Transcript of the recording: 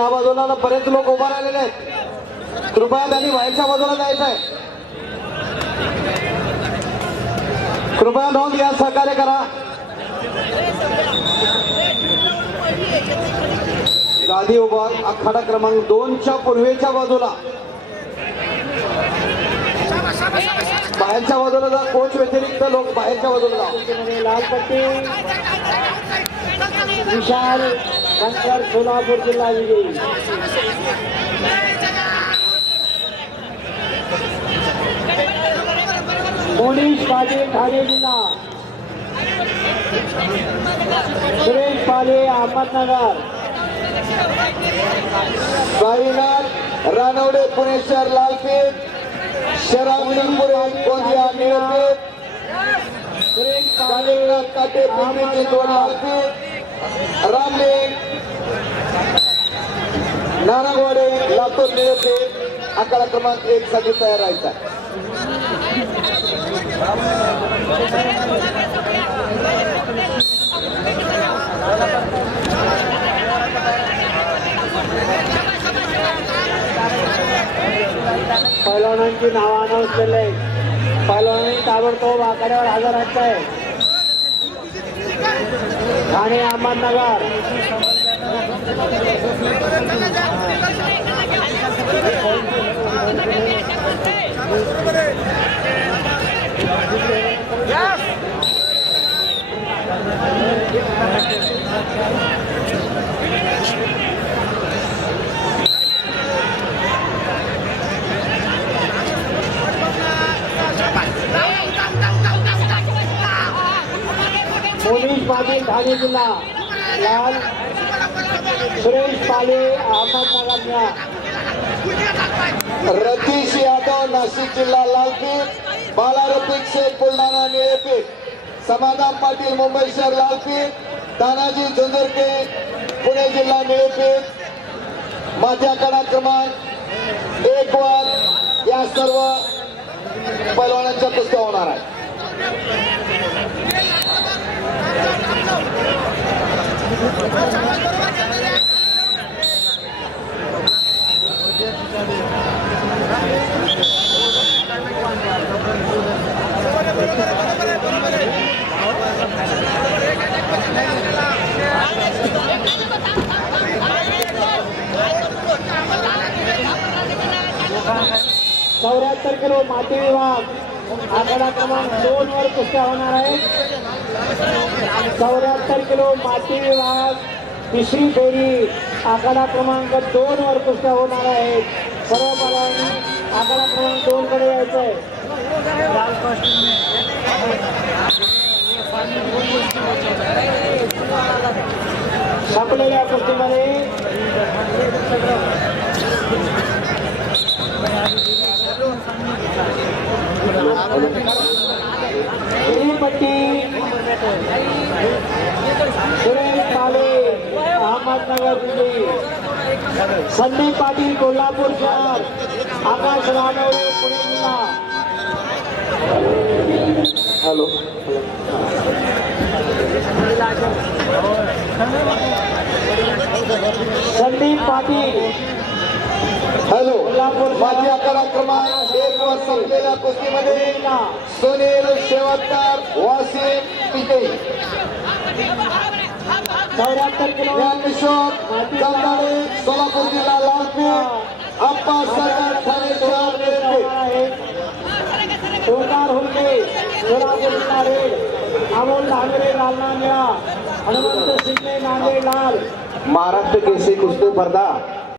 या बाजूला बरेच लोक उभा राहिलेले आहेत. कृपया त्यांनी बाहेरच्या बाजूला जायचं आहे. कृपया नोंद घ्या, सहकार्य करा. गादी उभा आखाडा क्रमांक 2च्या पूर्वेच्या बाजूला, बाहेरच्या बाजूला जा. कोच व्यतिरिक्त लोक बाहेरच्या बाजूला जा. लाल पट्टी विशाल शंकर सोलापूर जिल्हा विजयी. मोनीश पाटील ठाणे जिल्हा. सुरेश पाले अहमदनगर. साईनाथ रानवडे पुणे शहर लालपीठ. शरावणीपुरे गोंदिया निळपीठ. सुरेश पाले कालिंगनाथ काटे पिंपरी चिंचवड लालपीठ. रामलिंग नारायणवाडे लातूर निळपीठ. आकडा क्रमांक 1 साठी तयार राहायचा. पैलवानांची नावं अनाऊन्स केले. पैलवानांनी ताबडतोब आखाड्यावर हजर राहायचं आहे. ठाणे अहमदनगर. मोनीश पाटील ठाणे जिल्हा लाल. सुरेश पाले अहमदनगर. रतीश यादव नाशिक जिल्हा लालपीठ. बाला रफिक शेख बुलढाणा निळेपीठ. समाधान पाटील मुंबई शहर लालपीठ. तानाजी झुंझुरके पुणे जिल्हा निळेपीठ. माझ्या कडा क्रमांक 1 वर या सर्व पैलवानांच्या कुस्त्या होणार आहे. चौऱ्याहत्तर किलो माती विभाग आखाडा क्रमांक 2 वर कुस्त्या होणार आहे. 74 किलो माती विभाग तिसरी फेरी आखाडा क्रमांक 2 वर कुस्त्या होणार आहेत. सर्व पैलवानांनी आखाडा क्रमांक 2 कडे यायचं आहे. संपलेल्या कुस्तीमध्ये पट्टी सुरेश पाले अहमदनगर दिल्ली. संदीप पाटील कोल्हापूर शहर. आकाश रानवडे पुणे जिल्हा. हॅलो संदीप पाटील. हॅलो माझी आकडा क्रमांक 1 वर संपलेल्या कुस्तीमध्ये सुनील शेवटकर वासिम पिके. 74 किलो ज्ञानेश्वर चंदाडे सोलापूर जिल्हा लालपीठ. आप्पा सरकार ठाणे शहर निळपीठ. ओंकार हुंडे सोलापूर जिल्हा रेड. अमोल धांगरे जालना निळा. हनुमंत सिंगे नांदेड लाल. महाराष्ट्र केसरी कुस्ती स्पर्धा